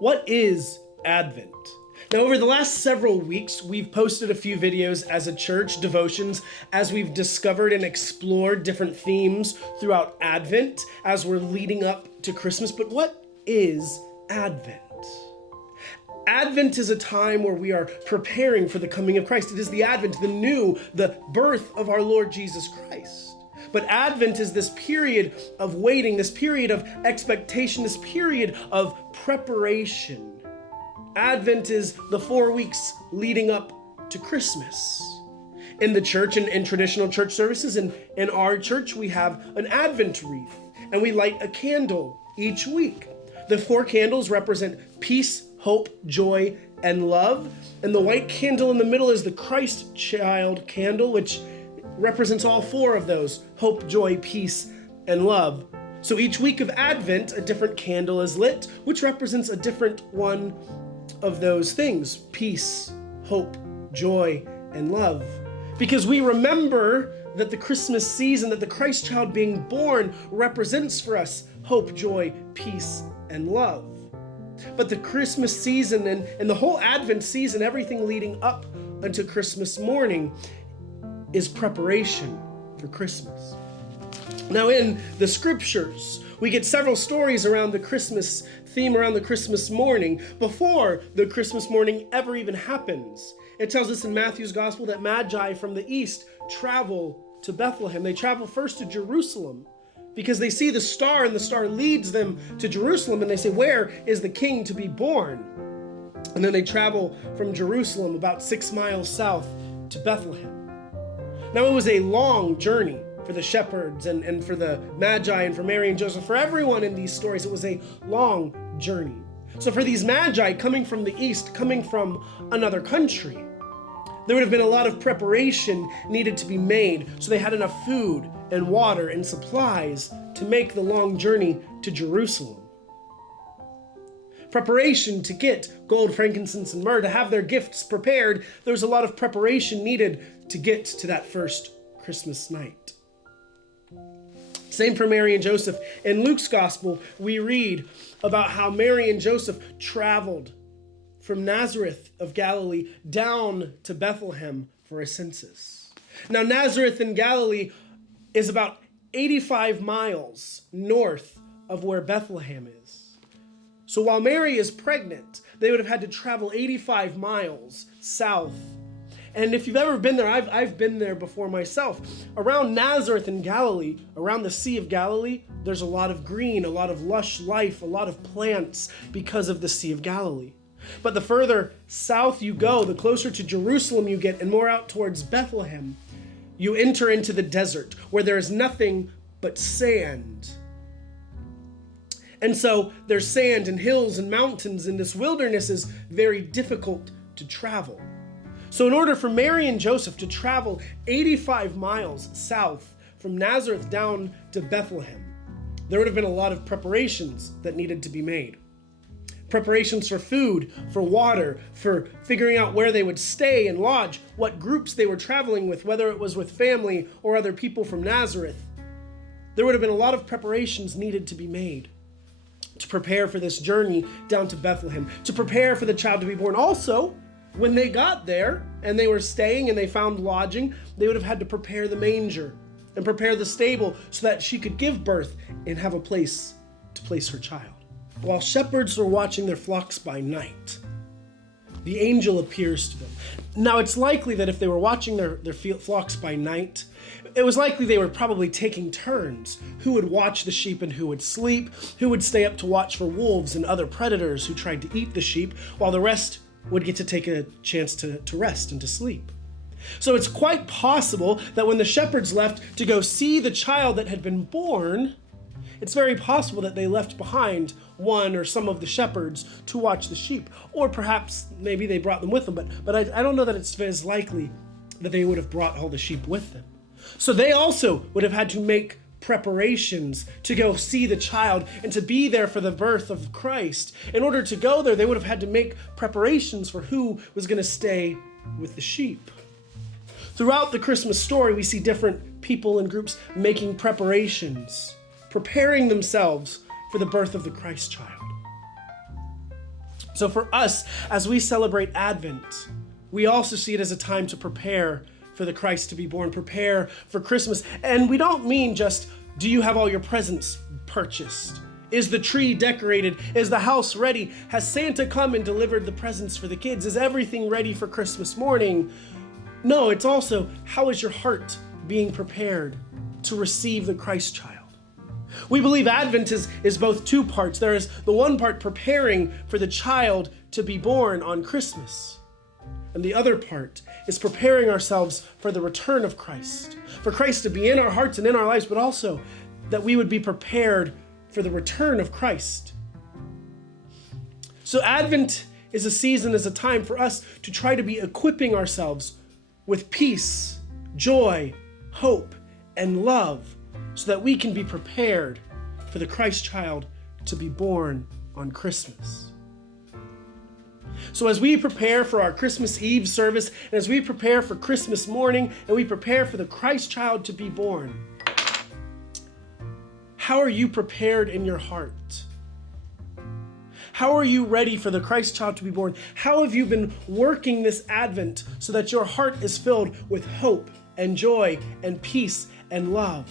What is Advent? Now, over the last several weeks, we've posted a few videos as a church, devotions, as we've discovered and explored different themes throughout Advent as we're leading up to Christmas. But what is Advent? Advent is a time where we are preparing for the coming of Christ. It is the Advent, the birth of our Lord Jesus Christ. But Advent is this period of waiting, this period of expectation, this period of preparation. Advent is the 4 weeks leading up to Christmas. In the church, in traditional church services, in our church, we have an Advent wreath, and we light a candle each week. The 4 candles represent peace, hope, joy, and love. And the white candle in the middle is the Christ child candle, which represents all 4 of those: hope, joy, peace, and love. So each week of Advent, a different candle is lit, which represents a different one of those things: peace, hope, joy, and love. Because we remember that the Christmas season, that the Christ child being born represents for us hope, joy, peace, and love. But the Christmas season and the whole Advent season, everything leading up until Christmas morning, is preparation for Christmas. Now, in the scriptures, we get several stories around the Christmas theme, around the Christmas morning, before the Christmas morning ever even happens. It tells us in Matthew's gospel that Magi from the east travel to Bethlehem. They travel first to Jerusalem because they see the star, and the star leads them to Jerusalem, and they say, "Where is the king to be born?" And then they travel from Jerusalem about 6 miles south to Bethlehem. Now, it was a long journey for the shepherds and for the Magi and for Mary and Joseph. For everyone in these stories, it was a long journey. So for these Magi coming from the east, coming from another country, there would have been a lot of preparation needed to be made so they had enough food and water and supplies to make the long journey to Jerusalem. Preparation to get gold, frankincense, and myrrh, to have their gifts prepared. There was a lot of preparation needed to get to that first Christmas night. Same for Mary and Joseph. In Luke's gospel, we read about how Mary and Joseph traveled from Nazareth of Galilee down to Bethlehem for a census. Now, Nazareth in Galilee is about 85 miles north of where Bethlehem is. So while Mary is pregnant, they would have had to travel 85 miles south. And if you've ever been there, I've been there before myself. Around Nazareth in Galilee, around the Sea of Galilee, there's a lot of green, a lot of lush life, a lot of plants because of the Sea of Galilee. But the further south you go, the closer to Jerusalem you get, and more out towards Bethlehem, you enter into the desert where there is nothing but sand. And so there's sand and hills and mountains, and this wilderness is very difficult to travel. So in order for Mary and Joseph to travel 85 miles south from Nazareth down to Bethlehem, there would have been a lot of preparations that needed to be made. Preparations for food, for water, for figuring out where they would stay and lodge, what groups they were traveling with, whether it was with family or other people from Nazareth. There would have been a lot of preparations needed to be made to prepare for this journey down to Bethlehem, to prepare for the child to be born. Also, when they got there and they were staying and they found lodging, they would have had to prepare the manger and prepare the stable so that she could give birth and have a place to place her child. While shepherds were watching their flocks by night, the angel appears to them. Now, it's likely that if they were watching their flocks by night, it was likely they were probably taking turns. Who would watch the sheep and who would sleep? Who would stay up to watch for wolves and other predators who tried to eat the sheep, while the rest would get to take a chance to rest and to sleep. So it's quite possible that when the shepherds left to go see the child that had been born, it's very possible that they left behind one or some of the shepherds to watch the sheep. Or perhaps maybe they brought them with them, but I don't know that it's as likely that they would have brought all the sheep with them. So they also would have had to make preparations to go see the child and to be there for the birth of Christ. In order to go there, they would have had to make preparations for who was going to stay with the sheep. Throughout the Christmas story, we see different people and groups making preparations, preparing themselves for the birth of the Christ child. So for us, as we celebrate Advent, we also see it as a time to prepare for the Christ to be born, prepare for Christmas. And we don't mean just, do you have all your presents purchased? Is the tree decorated? Is the house ready? Has Santa come and delivered the presents for the kids? Is everything ready for Christmas morning? No, it's also, how is your heart being prepared to receive the Christ child? We believe Advent is both two parts. There is the one part preparing for the child to be born on Christmas. And the other part is preparing ourselves for the return of Christ, for Christ to be in our hearts and in our lives, but also that we would be prepared for the return of Christ. So Advent is a season, is a time for us to try to be equipping ourselves with peace, joy, hope, and love, so that we can be prepared for the Christ child to be born on Christmas. So as we prepare for our Christmas Eve service, and as we prepare for Christmas morning, and we prepare for the Christ child to be born, how are you prepared in your heart? How are you ready for the Christ child to be born? How have you been working this Advent so that your heart is filled with hope and joy and peace and love?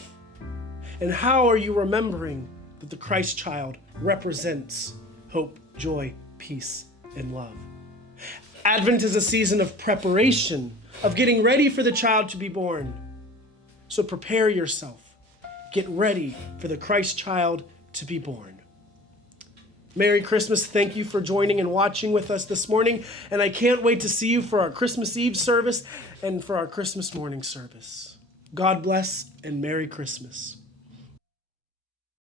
And how are you remembering that the Christ child represents hope, joy, peace, and love? Advent is a season of preparation, of getting ready for the child to be born. So prepare yourself. Get ready for the Christ child to be born. Merry Christmas. Thank you for joining and watching with us this morning. And I can't wait to see you for our Christmas Eve service and for our Christmas morning service. God bless and Merry Christmas.